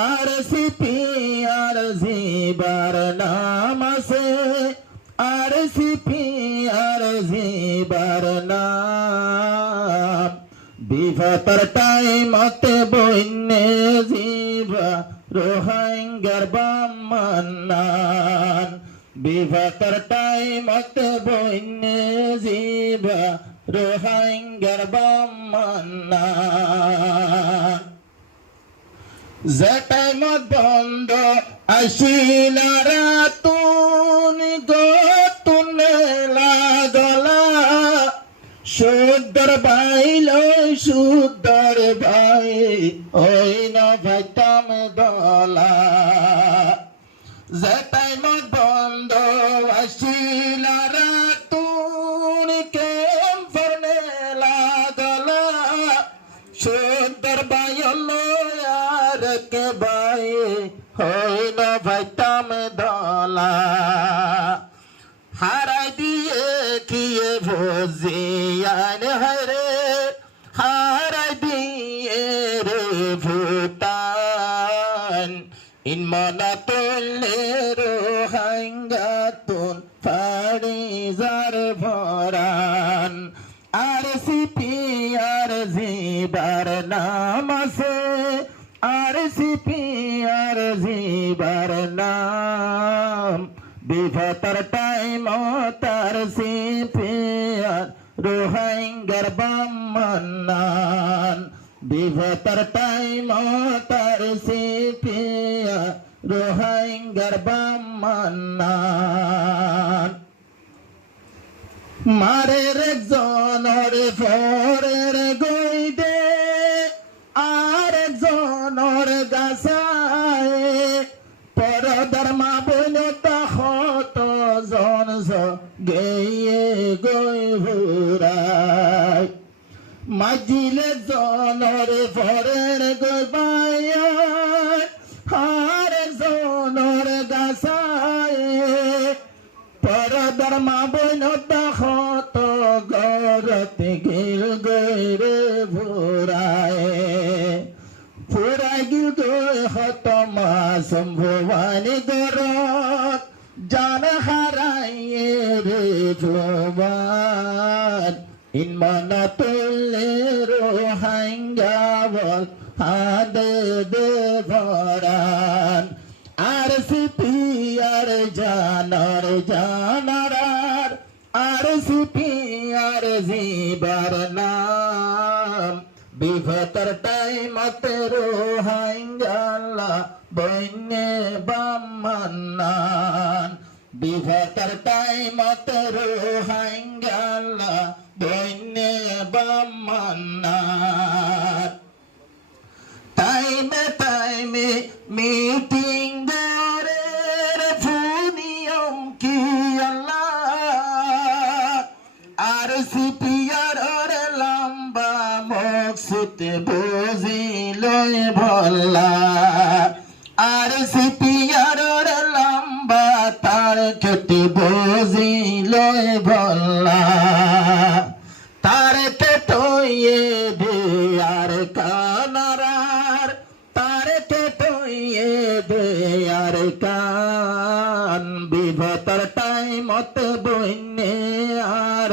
আর CP আর zipper নাম আছে আর CP আর zipper নাম বিভাতার টাইমতে বইনে জিবা রোহিঙ্গার বাম্মান্নান বিভাতার টাইমতে বইনে জিবা রোহিঙ্গার বাম্মান্নান যে টাইমত বন্ধ আসিলারা তুনি গতুন লাগলা শুদ্ধর বাইল শুদ্ধর বাই ওই ন ভাইতাম দলা যে টাইমত বন্ধ আসিলারা তুনি কেম ফরনে লাগলা শুদ্ধর বাইল কে বাই হই ন ভাইতাম দলা হারাই দিয়ে কিয়ে ভোজিয়ান হরে হারাই দিয়ে রে ভুটান ইনমনা তুললে রোহিঙ্গাতুন ফাড়ি যার ভরান আর সিপি আর জিবার নাম আছে আর সিপি আর জিবার নাম বিভাতার টাইম তার সিপি আর রোহিঙ্গার বাম্মান্নান বিভাতার টাইম তার সিপি আর রোহিঙ্গার বাম্মান্নান মারের একজনের ফরের গইদে আর একজনের গাছায় পরদার মা বনত হত জন গেয়ে গই ভুরাই মাজিলে জনের ফরের গই বায় আর একজনের গাছায় পরদার মা বনত হত গরতে গিল গই রে ভুরায় ফুরাই গিল গই হত মা সম্ভবানী গরত জান হারাইয়ে রে ভুবান ইনমানা তুললে রোহিঙ্গা বল হাদে দে ভরান আর সিপি আর জানার জানার আর সিপি আর জিবার নাম বিভাতার টাইমত রোহিঙ্গা বইনে বাম্মান্নান বিভাতার টাইমত রোহিঙ্গা বইনে বাম্মান্নান টাইমে টাইমে মিটিং দরের ফুনিয়ম কি আল্লাহ আর সিপিআর লম্বা মকসুদ বুঝিলই ভল্লা আর সিপিআর লম্বা তার ক্ষতি বুঝিলই ভল্লা তার কেটয়ে দে আর কানারার তার কেটয়ে দে আর কান বিভতর টাইমত বইনে আর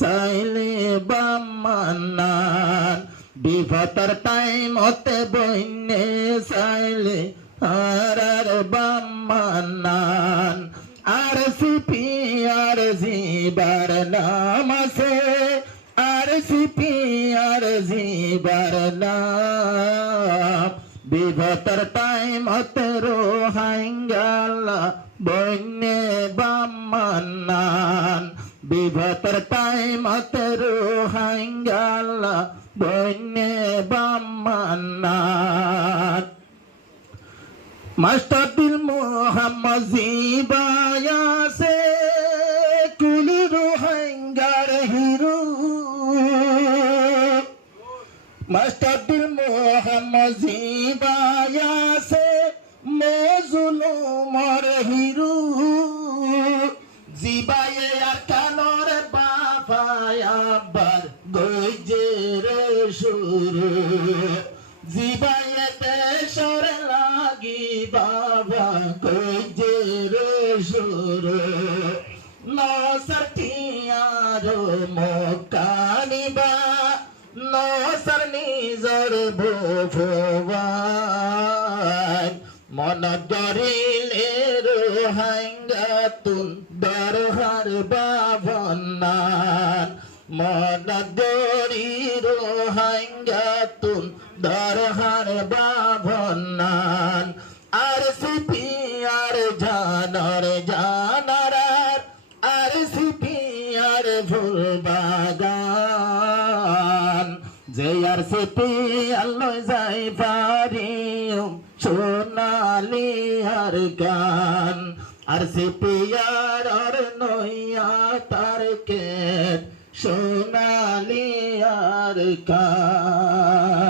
সাইলে বাম্মান্নান বিভতর টাইমত বইনে সাইলে আর বাম্মান্নান আর সিপি আর জিবার নাম আছে আর সিপি আর জিবার নাম বিভতর টাইমত রোহিঙ্গা বইনে বাম্মান্নান বিভতর টাইমত রোহিঙ্গা বইনে বাম্মান্নান মাস্টার দিল মোহাম্মদ জিবায়া সে কুল রোহিঙ্গার হিরো মাস্টার দিল মোহাম্মদ জিবায়া সে মজলুমর হিরো জিবায়ে আর কানর বাবায়া বার গজে রে সুর জিবায়ে তে সরলা লাগি বাবা কই যে রে সুরে নসরটিয়ার মকানিবা নসর নিজর ভুবন মন দরিলে রোহাঙ্গা তুন দরহার বাবনান মন দরি রোহাঙ্গা তুন দরহার বাবনান আর সিপি আর জানার আর সিপি আর ফুল বাগান যে আর সিপি আল্লাহ যাই পারি সোনালি আর গান আর সিপি আর নইয়া তার কেট সোনালি আর গান